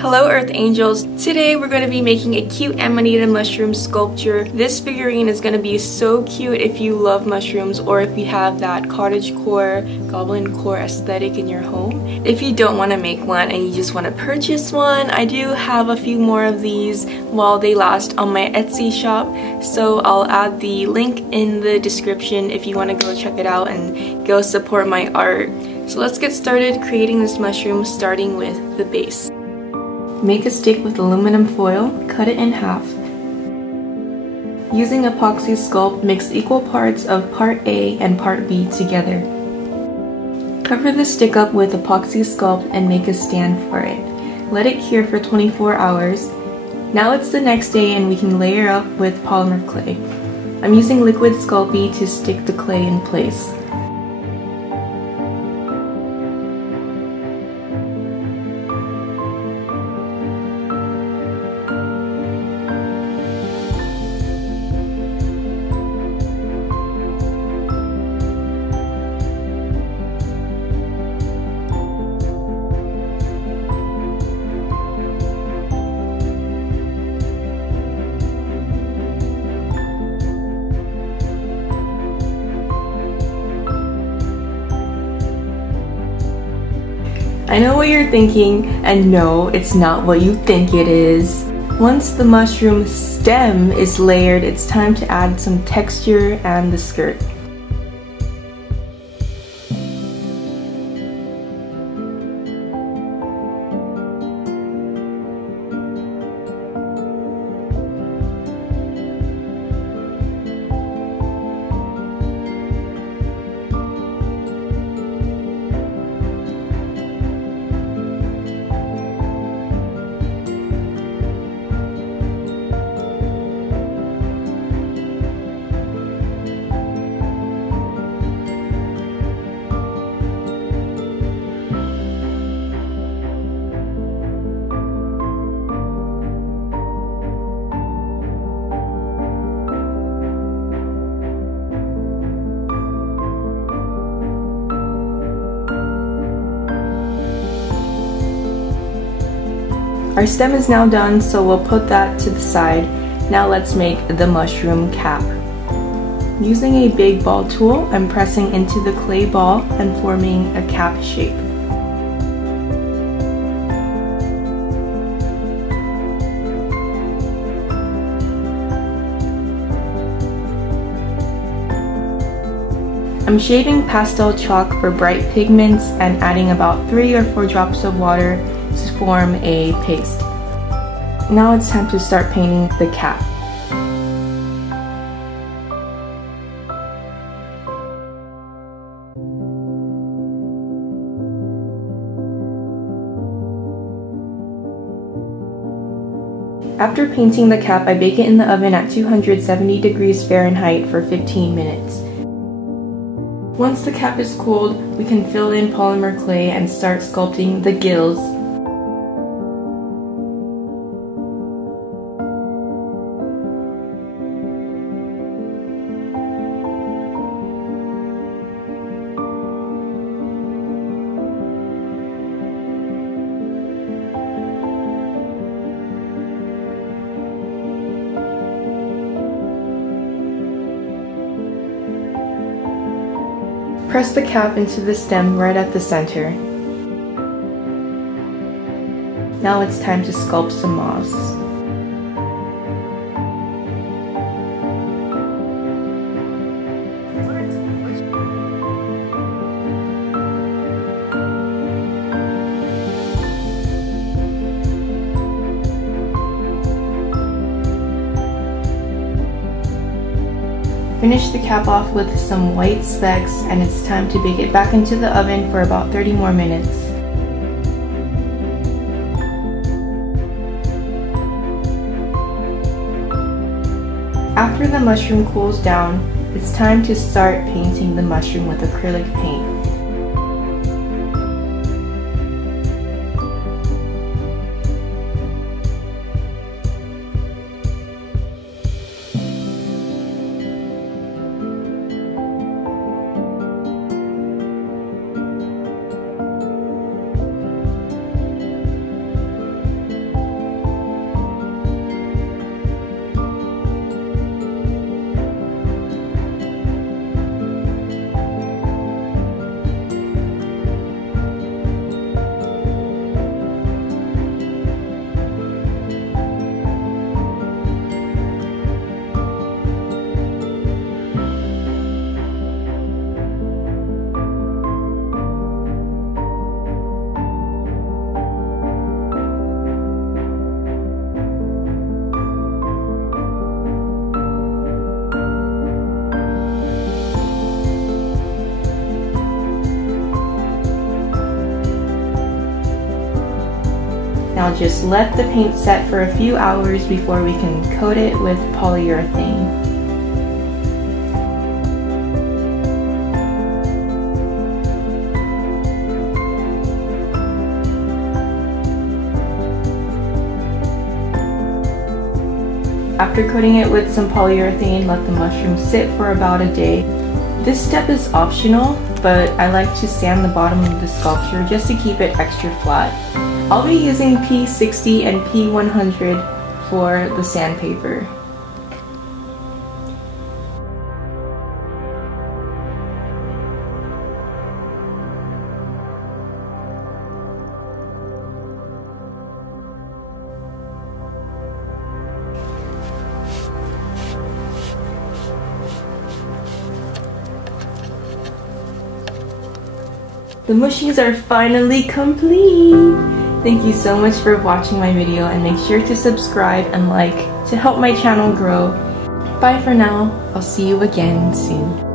Hello Earth Angels! Today we're going to be making a cute amanita mushroom sculpture. This figurine is going to be so cute if you love mushrooms or if you have that cottagecore, Goblincore aesthetic in your home. If you don't want to make one and you just want to purchase one, I do have a few more of these while they last on my Etsy shop, so I'll add the link in the description if you want to go check it out and go support my art. So let's get started creating this mushroom, starting with the base. Make a stick with aluminum foil, cut it in half. Using Apoxie Sculpt, mix equal parts of part A and part B together. Cover the stick up with Apoxie Sculpt and make a stand for it. Let it cure for 24 hours. Now it's the next day and we can layer up with polymer clay. I'm using liquid Sculpey to stick the clay in place. I know what you're thinking, and no, it's not what you think it is. Once the mushroom stem is layered, it's time to add some texture and the skirt. Our stem is now done, so we'll put that to the side. Now let's make the mushroom cap. Using a big ball tool, I'm pressing into the clay ball and forming a cap shape. I'm shading pastel chalk for bright pigments and adding about 3 or 4 drops of water to form a paste. Now it's time to start painting the cap. After painting the cap, I bake it in the oven at 270 degrees Fahrenheit for 15 minutes. Once the cap is cooled, we can fill in polymer clay and start sculpting the gills. Press the cap into the stem right at the center. Now it's time to sculpt some moss. Finish the cap off with some white specks, and it's time to bake it back into the oven for about 30 more minutes. After the mushroom cools down, it's time to start painting the mushroom with acrylic paint. I'll just let the paint set for a few hours before we can coat it with polyurethane. After coating it with some polyurethane, let the mushroom sit for about a day. This step is optional, but I like to sand the bottom of the sculpture just to keep it extra flat. I'll be using P60 and P100 for the sandpaper. The mushies are finally complete! Thank you so much for watching my video, and make sure to subscribe and like to help my channel grow. Bye for now. I'll see you again soon.